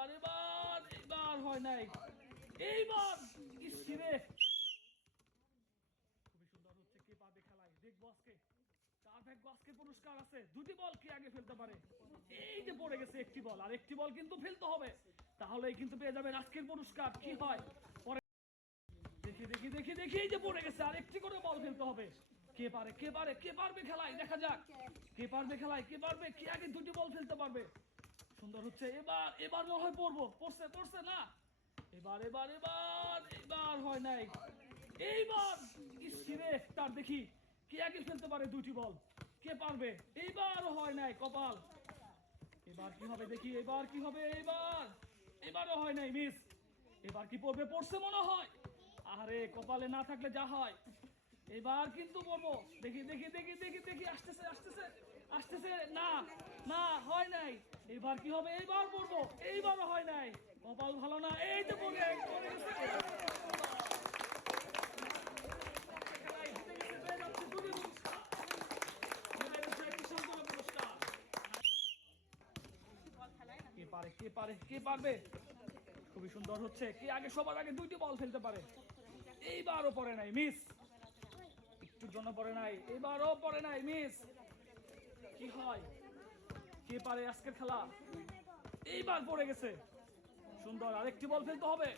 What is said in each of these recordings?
এবার এবার এবার হয় নাই, এইবার ইসিরে খুবই সুন্দর হচ্ছে। কে পাবে খেলায় দেখবো আজকে কার ভাগ্য আজকে পুরস্কার আছে। দুটি বল কে আগে ফেলতে পারে। এই যে পড়ে গেছে একটি বল, আর একটি বল কিন্তু ফেলতে হবে, তাহলেই কিন্তু পেয়ে যাবেন আজকের পুরস্কার। কি হয় পরে দেখি দেখি দেখি দেখি, এই যে পড়ে গেছে, আর একটি করে বল ফেলতে হবে। কে পারে কে পারে কে পারবে খেলায়, দেখা যাক কে পারবে খেলায়, কে পারবে, কে আগে দুটি বল ফেলতে পারবে। সুন্দর হচ্ছে। এবার এবার মনে হয় পড়বো, পড়ছে পড়ছে না, এবার এবার এবার এবার হয় নাই, এইবার ইসিরে তার দেখি কে আগে ফেলতে পারে দুটি বল, কে পারবে। এইবারও হয় নাই, কপাল। এবার কি হবে দেখি, এবার কি হবে, এবার এবারও হয় নাই, মিস। এবার কি পড়বে, পড়ছে মনে হয়। আরে কপালে না থাকলে যা হয়। এবার কিন্তু পড়বো, দেখি দেখি দেখি দেখি দেখি, আসতেছে আসতেছে আসতেছে, না না হয় নাই। এবার কি হবে, এইবার পড়বো, এইবারও হয় নাই, কপাল ভালো না। এই তো পড়ে গেছে। কে পারে কে পারে কে পারবে, খুবই সুন্দর হচ্ছে। কে আগে সবার আগে দুইটি বল ফেলতে পারে। এইবারও পড়ে নাই, মিস। একটুর জন্য পড়ে নাই, এবারও পড়ে নাই, মিস। কি হয়, কে পারে আজকের খেলা। এইবার পড়ে গেছে, সুন্দর, আরেকটি বল ফেলতে হবে।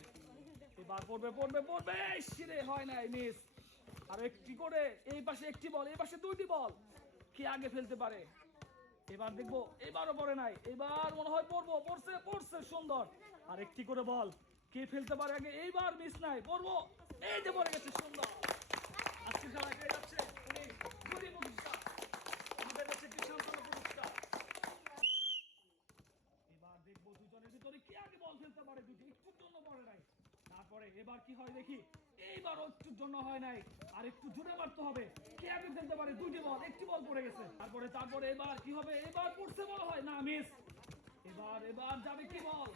এবার পড়বে পড়বে পড়বে, শিরে হয় নাই, মিস। আর একটি করে, এই পাশে একটি বল, এই পাশে দুইটি বল, কে আগে ফেলতে পারে। এবার দেখবো, এবারও পড়ে নাই, এবার মনে হয় পড়বো, পড়ছে পড়ছে, সুন্দর। আর একটি করে বল কে ফেলতে পারে আগে, এইবার মিস নাই, পড়বো। এই যে পড়ে গেছে, সুন্দর। আজকে খেলায় পেয়ে যাচ্ছে উনি দুটি পুরস্কার, পেয়ে যাচ্ছে কৃষ্ণচন্দ্র পুরস্কার। এবার দেখবো দুজনের ভিতরে কে আগে বল ফেলতে পারে, দুটি একটুর জন্য পড়ে নাই। তারপরে এবার কি হয় দেখি, এইবার একটুর জন্য হয় নাই, আর একটু জোরে মারতে হবে। কে আগে ফেলতে পারে দুটি বল, একটি বল পড়ে গেছে। তারপরে তারপরে এবার কি হবে, এবার পড়ছে মনে হয়, না মিস। এবার এবার যাবে কি বল,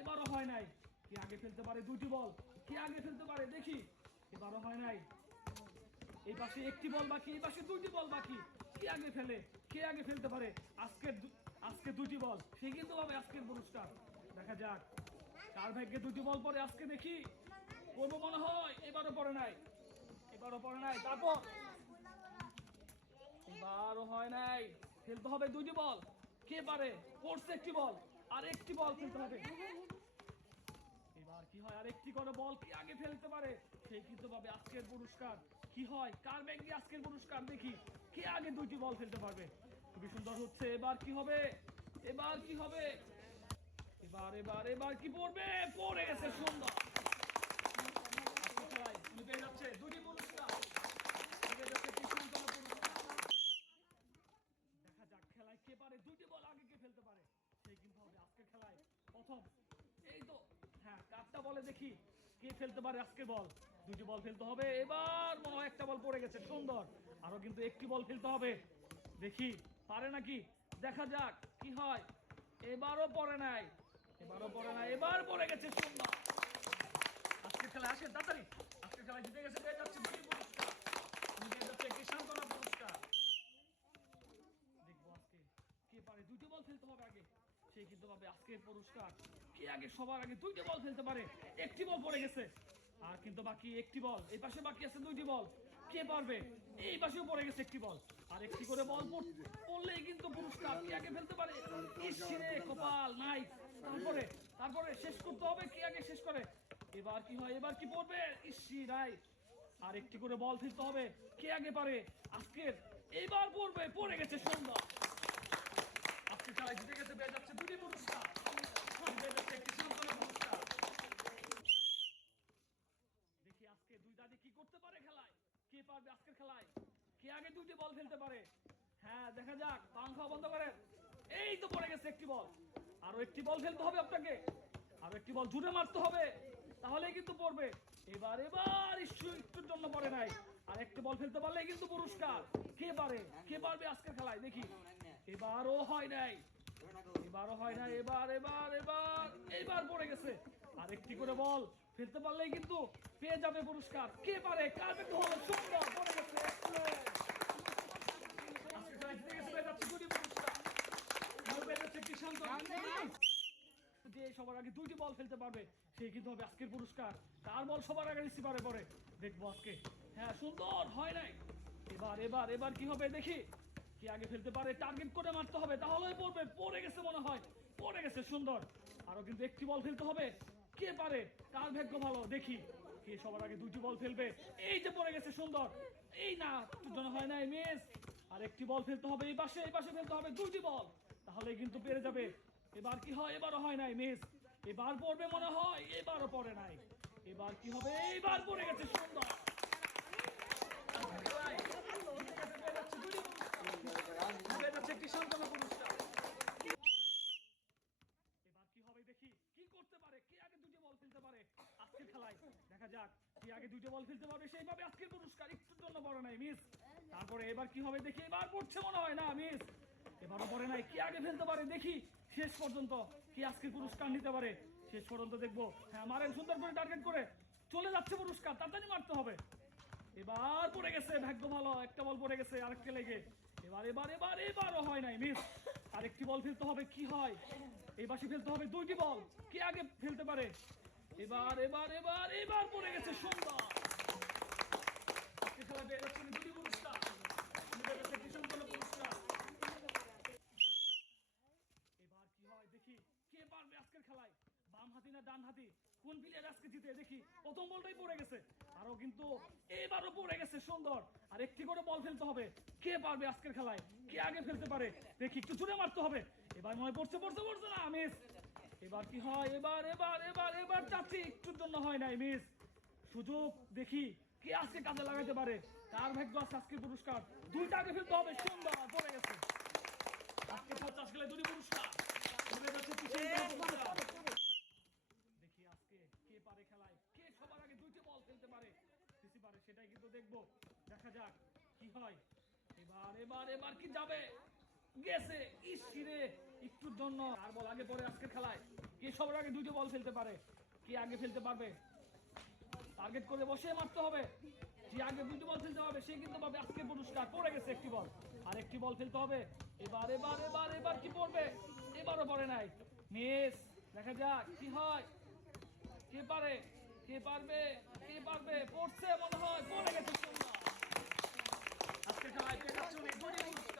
এবারও হয় নাই। কে আগে ফেলতে পারে দুটি বল, কে আগে ফেলতে পারে দেখি, এবারও হয় নাই। এই পাশে একটি বল বাকি, এই পাশে দুটি বল বাকি, কে আগে ফেলে, কে আগে ফেলতে পারে আজকে দুটি বল, সে কিন্তু পাবে আজকের পুরস্কার। দেখা যাক কার ভাগ্যে দুটি বল পড়ে আজকে, দেখি করবো মনে হয়। এবারও পড়ে নাই, এবারও পড়ে নাই, তারপর এবারও হয় নাই, ফেলতে হবে দুটি বল। কে পারে, পড়ছে একটি বল, আর একটি বল ফেলতে হবে। এবার কি হয়, আরেকটি করে বল কি আগে ফেলতে পারে, সে কিন্তু পাবে আজকের পুরস্কার। কি হয়, কার ব্যাগে আজকের পুরস্কার, দেখি কে আগে দুইটি বল ফেলতে পারবে। খুবই সুন্দর হচ্ছে। এবার কি হবে, এবার কি হবে, এবার এবার এবার কি পড়বে, পড়ে গেছে, সুন্দর। আজকে খেলায় উনি পেয়ে যাচ্ছে দুটি পুরস্কার, পেয়ে যাচ্ছে কৃষ্ণচন্দ্র পুরস্কার। দেখা যাক খেলায় কে পারে দুইটি বল আগে কে ফেলতে পারে, সেই কিন্তু হবে আজকের খেলায় প্রথম। এই তো, হ্যাঁ কারটা বলে দেখি কে ফেলতে পারে আজকের বল। দুটি বল ফেলতে হবে, এবার মনে হয় একটা বল পড়ে গেছে, সুন্দর। আরো কিন্তু একটি বল ফেলতে হবে, দেখি পারে নাকি, দেখা যাক কি হয়। এবারও পড়ে নাই, এবারও পড়ে নাই, এবার পড়ে গেছে, সুন্দর। আজকের খেলায় আসেন তাড়াতাড়ি, আজকের খেলায় জিতে গেছে, পেয়ে যাচ্ছে দুটি পুরস্কার, পেয়ে যাচ্ছে কৃষ্ণচন্দ্র পুরস্কার। দেখবো আজকে কে পারে দুইটি বল ফেলতে হবে আগে, সে কিন্তু পাবে আজকের পুরস্কার। কে আগে সবার আগে দুইটি বল ফেলতে পারে, একটি বল পড়ে গেছে, আর কিন্তু বাকি একটি বল, এই পাশে বাকি আছে দুইটি বল, কে পারবে। এই পাশেও পড়ে গেছে একটি বল, আর একটি করে বল পড়লেই কিন্তু পুরস্কার। কে আগে ফেলতে পারে, ইসরে কপাল নাই। তারপরে তারপরে শেষ করতে হবে, কে আগে শেষ করে। এবার কি হয়, এবার কি পড়বে, ইসি রাই। আর একটি করে বল ফেলতে হবে, কে আগে পারে আজকের। এইবার পড়বে, পড়ে গেছে, সুন্দর। আজকে খেলায় জিতে গেছে, পেয়ে যাচ্ছে দুটি পুরস্কার, পেয়ে যাচ্ছে কৃষ্ণচন্দ্র পুরস্কার। দেখি আজকে দুই দাদি কি করতে পারে খেলায়, কে পারবে আজকের খেলায়, কে আগে দুটি বল ফেলতে পারে। হ্যাঁ দেখা যাক, পাংখা বন্ধ করেন। এই তো পড়ে গেছে একটি বল, আরো একটি বল ফেলতে হবে আপনাকে, আরো একটি বল জুড়ে মারতে হবে, তাহলেই কিন্তু পড়বে। এবার এবার একটুর জন্য পড়ে নাই, আর একটি বল ফেলতে পারলেই কিন্তু পুরস্কার। কে পারে, কে পারবে আজকের খেলায় দেখি। এবারও হয় নাই, এবারও হয় না, এবার এবার এবার এইবার পড়ে গেছে। আর একটি করে বল ফেলতে পারলেই কিন্তু পেয়ে যাবে পুরস্কার। কে পারে, কার বেগ হলো, সুন্দর পড়ে গেছে। আজকে খেলায় জিতে গেছে, পেয়ে যাচ্ছে দুটি পুরস্কার, পেয়ে যাচ্ছে কৃষ্ণচন্দ্র। যে সবার আগে 2টি বল ফেলতে পারবে সেই কিন্তু হবে আজকের পুরস্কার। কার বল সবার আগে রিসিভারে পড়ে দেখবো আজকে। হ্যাঁ, সুন্দর হয় নাই। এবার এবার এবার কি হবে দেখি, কে আগে ফেলতে পারে। টার্গেট করে মারতে হবে, তাহলেই পড়বে। পড়ে গেছে মনে হয়, পড়ে গেছে, সুন্দর। আরো কিন্তু একটি বল ফেলতে হবে। কে পারে, কার ভাগ্য ভালো দেখি, কে সবার আগে 2টি বল ফেলবে। এই যে পড়ে গেছে, সুন্দর। এই না, একটু জন্য হয় নাই, মিস। আর একটি বল ফেলতে হবে, এই পাশে ফেলতে হবে 2টি বল, তাহলে কিন্তু পেরে যাবে। এবার কি হয়, এবারও হয় নাই, মিস। এবার পড়বে মনে হয়, এবারও পড়ে নাই। এবার কি হবে, এইবার পড়ে গেছে, সুন্দর। একটি সান্ত্বনা পুরস্কার। এবার কি হবে দেখি, কি করতে পারে, কে আগে 2টি বল ফেলতে পারে আজকের খেলায়। দেখা যাক কে আগে 2টি বল ফেলতে পারবে, সেইভাবে আজকের পুরস্কার। একটুর জন্য বড় নাই, মিস। তারপরে এবার কি হবে দেখি, এবার পড়ছে মনে হয়, না মিস। এবারও পড়ে নাই, কে আগে ফেলতে পারে দেখি। শেষ পর্যন্ত কে আজকের পুরস্কার নিতে পারে, শেষ পর্যন্ত দেখবো। হ্যাঁ, মারেন সুন্দর করে, টার্গেট করে চলে যাচ্ছে পুরস্কার, তাড়াতাড়ি মারতে হবে। এবার পড়ে গেছে, ভাগ্য ভালো, একটা বল পড়ে গেছে, আরেকটা লেগে। এবার এবার এবার এবারও হয় নাই, মিস। আরেকটি বল ফেলতে হবে, কি হয়। এই পাশে ফেলতে হবে 2টি বল, কে আগে ফেলতে পারে। এবার এবার এবার এবার পড়ে গেছে, সুন্দর। আজকে খেলা পেয়ে যাচ্ছেন 2টি পুরস্কার, একটি সম্পূর্ণ পুরস্কার। এবার কি হয় দেখি, কে পারবে আজকের খেলায়, বাম হাতি না ডান হাতি, কোন প্লেয়ার আজকে জিতে দেখি। প্রথম বলটাই পড়ে গেছে, আরো কিন্তু এবারও পড়ে গেছে, সুন্দর। আর একটি করে বল ফেলতে হবে, কে পারবে আজকের খেলায়, কে আগে ফেলতে পারে দেখি। একটু জোরে মারতে হবে। এবার মনে পড়ছে পড়ছে পড়ছে না, মিস। এবার কি হয়, এবার এবার এবার এবার চাচ্ছি, একটুর জন্য হয় নাই, মিস। সুযোগ দেখি, কে আজকে কাজে লাগাইতে পারে, কার ভাগ্য আছে আজকের পুরস্কার। 2টা আগে ফেলতে হবে, সুন্দর, পড়ে গেছে। আজকে 50 খেলায় 2টি পুরস্কার। দেখি আজকে কে পারে খেলায়, কে সবার আগে 2টি বল ফেলতে পারে পারে, সেটাই কিন্তু দেখবো। দেখা যাক কি হয়। এবার এবার এবার কি যাবে, গেছে। ইসিরে, একটুর জন্য। আর বল আগে পরে আজকের খেলায়, কে সবার আগে 2টি বল ফেলতে পারে, কে আগে ফেলতে পারবে। টার্গেট করে বসে মারতে হবে, যে আগে 2টি বল ফেলতে হবে সে কিন্তু পাবে আজকের পুরস্কার। পড়ে গেছে একটি বল, আর একটি বল ফেলতে হবে। এবার এবার এবার এবার কি পড়বে, এবারও পড়ে নাই, মিস। দেখা যাক কি হয়, কে পারে, কে পারবে, কে পারবে। পড়ছে মনে হয়, পড়ে গেছে, সুন্দর। আজকে খেলায় পেয়ে যাচ্ছে অনেক 2টি পুরস্কার।